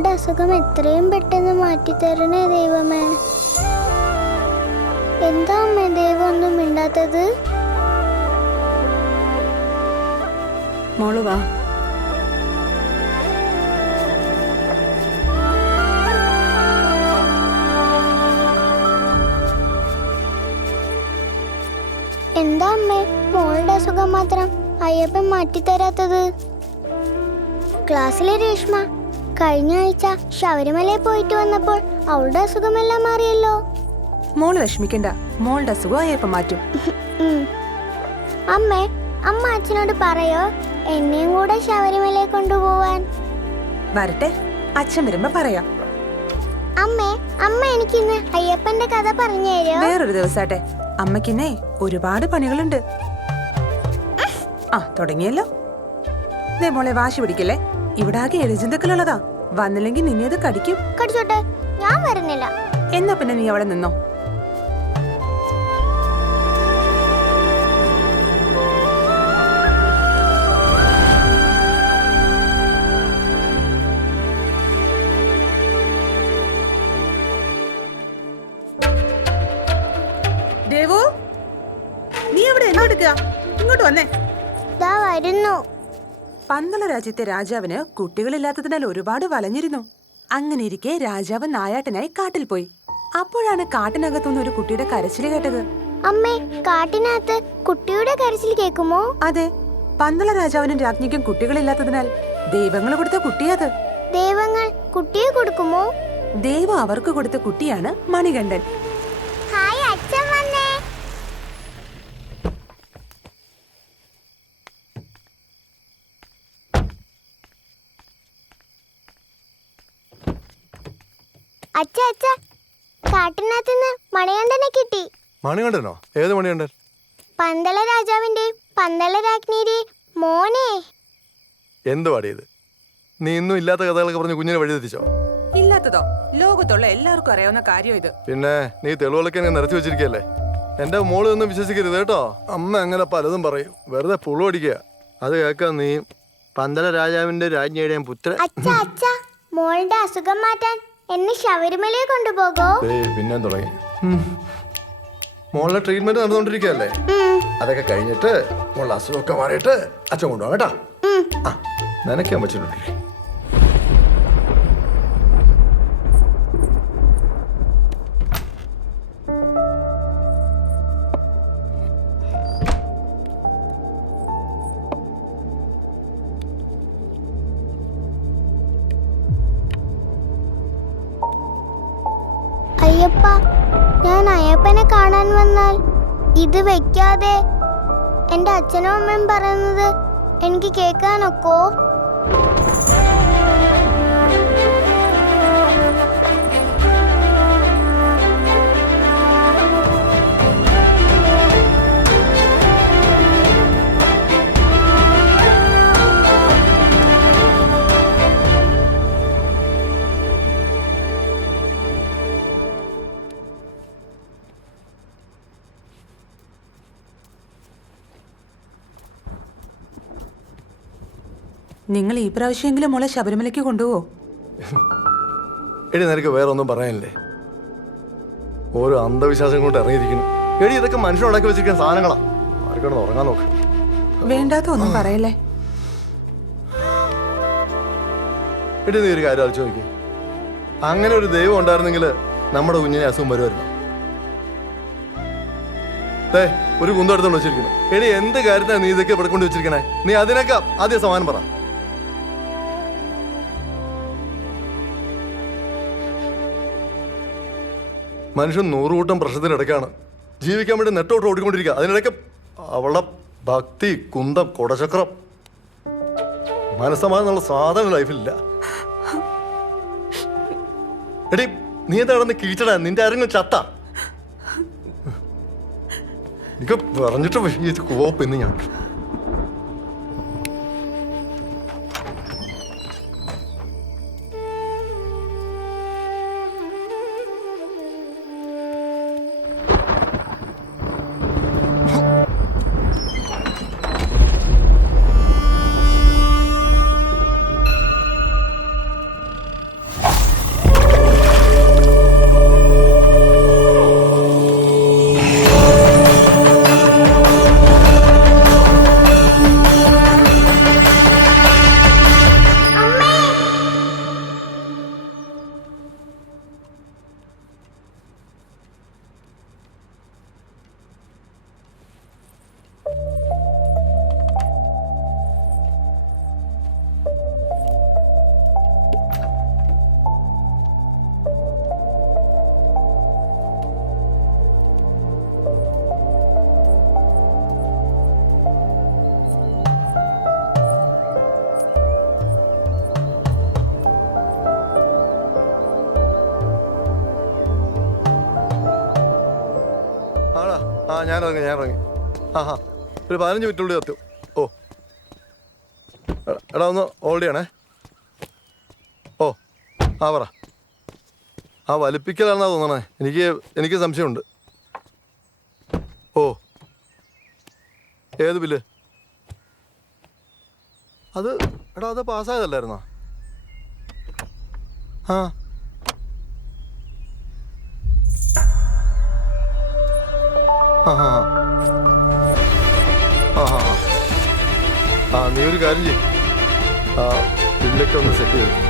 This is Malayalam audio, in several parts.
മോളുടെ അസുഖം എത്രയും പെട്ടെന്ന് മാറ്റിത്തരണേ ദൈവമേ. എന്താ അമ്മേ ദൈവം ഒന്നും മിണ്ടാത്തത്? മോള് വാ. എന്താ അമ്മേ മോളുടെ അസുഖം മാത്രം അയ്യപ്പൻ മാറ്റിത്തരാത്തത്? ക്ലാസ്സിലെ രേഷ്മ കഴിഞ്ഞ ആഴ്ച ശബരിമലയിൽ പോയിട്ട് വന്നപ്പോൾ അവളുടെ അസുഖമെല്ലാം മാറിയല്ലോ. മോള് വിഷമിക്കണ്ട, മോളുടെ അസുഖം അയ്യപ്പൻ മാറ്റും. അമ്മേ, അമ്മ അച്ഛനോട് പറയോ എന്നെയും കൂടെ ശബരിമലയിൽ കൊണ്ടുപോവാൻ? വരട്ടെ, അച്ഛൻ വരുമ്പോ പറയാം. അമ്മേ, അമ്മ എനിക്കിന്ന് അയ്യപ്പന്റെ കഥ പറഞ്ഞു തരോ? വേറൊരു ദിവസാട്ടെ, അമ്മക്കിന്നേ ഒരുപാട് പണികളുണ്ട്. തുടങ്ങിയല്ലോ. ദേ മോളെ, വാശി പിടിക്കല്ലേ. ഇവിടെ ആകെ എഴുജന്തുക്കളുള്ളതാ. വന്നില്ലെങ്കിൽ നിന്നെ അത് കടിക്കും. കടിച്ചോട്ടെ, ഞാൻ വരുന്നില്ല. എന്നാ പിന്നെ നീ അവിടെ നിന്നോ. ദേവു, നീ എവിടെ എന്തെടുക്കുക? ഇങ്ങോട്ട് വന്നേ. ദാ വരുന്നു. പന്തള രാജ്യത്തെ രാജാവിന് കുട്ടികളില്ലാത്തതിനാൽ ഒരുപാട് വലഞ്ഞിരുന്നു. അങ്ങനെ ഇരിക്കെ രാജാവ് നായാട്ടിനായി കാട്ടിൽ പോയി. അപ്പോഴാണ് കാട്ടിനകത്തുനിന്ന് ഒരു കുട്ടിയുടെ കരച്ചിൽ കേട്ടത്. അമ്മേ, കാട്ടിനകത്ത് കുട്ടിയുടെ കരച്ചിൽ കേൾക്കുമോ? അതെ, പന്തള രാജാവിനും രാജ്ഞിക്കും കുട്ടികളില്ലാത്തതിനാൽ ദൈവങ്ങൾ കൊടുത്ത കുട്ടിയത്. ദൈവങ്ങൾ കുട്ടിയെ കൊടുക്കുമോ? ദൈവം അവർക്ക് കൊടുത്ത കുട്ടിയാണ് മണികണ്ഠൻ. ഹായ്, അച്ഛൻ വന്നേ. അച്ഛ, കാട്ടിനകത്തുനിന്ന് മണികണ്ഠനെ കിട്ടി. മണികണ്ഠനോ? ഏത് മണികണ്ഠൻ? പന്തള രാജാവിന്റെയും പന്തള രാജ്ഞിയുടെയും മോനെ. എന്ത് പാടിയത്? നീ ഇന്നും ഇല്ലാത്ത കഥകളൊക്കെ പറഞ്ഞ് കുഞ്ഞിനെ വഴിതെറ്റിച്ചോ? ഇല്ലാത്തതോ? ലോകത്തുള്ള എല്ലാവർക്കും അറിയാവുന്ന കാര്യം ഇത്. പിന്നെ നീ തെളിവുകളൊക്കെ നിരത്തി വെച്ചിരിക്കല്ലേ. എന്റെ മോള് ഒന്നും വിശ്വസിക്കരുത് കേട്ടോ. അമ്മ അങ്ങനെ പലതും പറയും, വെറുതെ പുളു അടിക്കുക. അത് കേൾക്കാൻ നീ പന്തള രാജാവിന്റെ രാജ്ഞിയുടെയും പുത്രൻ. അച്ഛ, മോളുടെ അസുഖം മാറ്റാൻ എന്നെ ശബരിമലയിൽ കൊണ്ടുപോകോ? പിന്നെ തുടങ്ങി. മോളുടെ ട്രീറ്റ്മെന്റ് നടന്നുകൊണ്ടിരിക്കുകയല്ലേ. അതൊക്കെ കഴിഞ്ഞിട്ട് മോളുടെ അസുഖമൊക്കെ മാറിയിട്ട് അച്ഛൻ കൊണ്ടുപോകാം കേട്ടോ. നനയ്ക്കാൻ പറ്റുന്നുണ്ട്. അയ്യപ്പ, ഞാൻ അയ്യപ്പനെ കാണാൻ വന്നാൽ ഇത് വെക്കാതെ എന്റെ അച്ഛനും അമ്മയും പറയുന്നത് എനിക്ക് കേൾക്കാനൊക്കോ? നിങ്ങൾ ഈ പ്രാവശ്യമെങ്കിലും മോളെ ശബരിമലയ്ക്ക് കൊണ്ടുപോവോ? എടി, നിനക്ക് വേറെ ഒന്നും പറയാനില്ലേ? ഓരോ അന്ധവിശ്വാസം കൊണ്ട് ഇറങ്ങിയിരിക്കുന്നു. എടി, ഇതൊക്കെ മനുഷ്യനുണ്ടാക്കി വെച്ചിരിക്കുന്ന സാധനങ്ങളാ. ആർക്കാണ് ഉറങ്ങാൻ നോക്ക്. വേണ്ടാത്ത ഒന്നും പറയല്ലേ. എടി, നീ ഒരു കാര്യം ആലോചിച്ച് നോക്കി. അങ്ങനെ ഒരു ദൈവം ഉണ്ടായിരുന്നെങ്കിൽ നമ്മുടെ കുഞ്ഞിനെ അസുഖം വരുമായിരുന്നു. ഒരു കുന്തം എടുത്തോണ്ട് വെച്ചിരിക്കുന്നു. എടി, എന്ത് കാര്യത്തിനാണ് നീ ഇതൊക്കെ ഇവിടെ കൊണ്ട് വെച്ചിരിക്കണേ? നീ അതിനൊക്കെ ആദ്യം സമാനം പറ. മനുഷ്യൻ 100 കൂട്ടം പ്രശ്നത്തിനിടയ്ക്കാണ് ജീവിക്കാൻ വേണ്ടി നെട്ടോട്ട് ഓടിക്കൊണ്ടിരിക്കുക. അതിനിടയ്ക്ക് അവളുടെ ഭക്തി, കുന്തം, കൊടചക്രം, മനസ്സമാനം എന്നുള്ള സാധനം ലൈഫിലില്ല. എടി, നീ എന്താ നടന്ന് കീച്ചടാ? നിന്റെ ആരെങ്കിലും ചത്ത? എനിക്ക് പറഞ്ഞിട്ട് കോപ്പെന്ന് ഞാൻ. ആ ഞാൻ ഇറങ്ങി. ആ ഒരു 15 മിനിറ്റുള്ളിൽ എത്തും. ഓ എടാ ഒന്ന് ഹോൾഡ് ചെയ്യണേ. ഓ പറ. ആ വലിപ്പിക്കലാണെന്നാ തോന്നണേ. എനിക്ക് സംശയമുണ്ട്. ഓ ഏത് ബില്ല്? അത് പാസ്സായതല്ലായിരുന്നോ? ആ നീ ഒരു കാര്യം ചെയ്യും. ബില്ലൊക്കെ ഒന്ന് സെറ്റ് ചെയ്തു.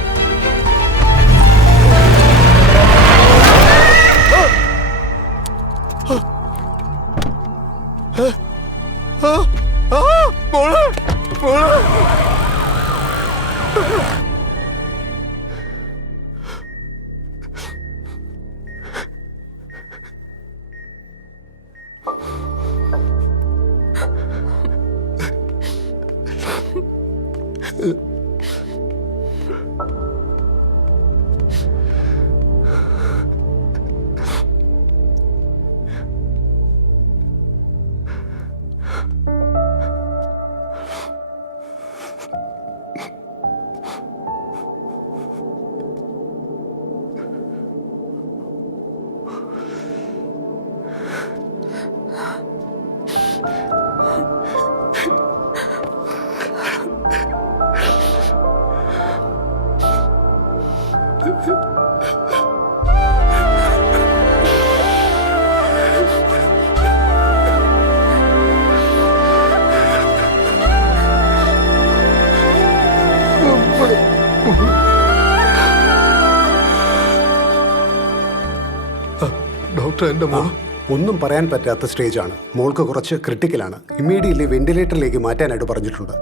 ഡോക്ടർ, എൻ്റെ മോൾ ഒന്നും പറയാൻ പറ്റാത്ത സ്റ്റേജാണ്. മോൾക്ക് കുറച്ച് ക്രിട്ടിക്കലാണ്. ഇമ്മീഡിയറ്റ്ലി വെന്റിലേറ്ററിലേക്ക് മാറ്റാനായിട്ട് പറഞ്ഞിട്ടുണ്ട്.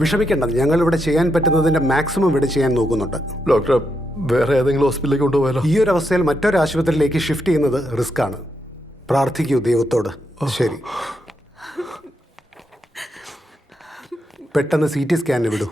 വിഷമിക്കേണ്ട, ഞങ്ങളിവിടെ ചെയ്യാൻ പറ്റുന്നതിന്റെ മാക്സിമം ഇവിടെ ചെയ്യാൻ നോക്കുന്നുണ്ട്. ഡോക്ടർ, വേറെ ഏതെങ്കിലും ഹോസ്പിറ്റലിലേക്ക് കൊണ്ടുപോയാലോ? ഈ ഒരു അവസ്ഥയിൽ മറ്റൊരു ആശുപത്രിയിലേക്ക് ഷിഫ്റ്റ് ചെയ്യുന്നത് റിസ്ക് ആണ്. പ്രാർത്ഥിക്കൂ ദൈവത്തോട്. ശരി, പെട്ടെന്ന് CT സ്കാനിന് വിടൂ.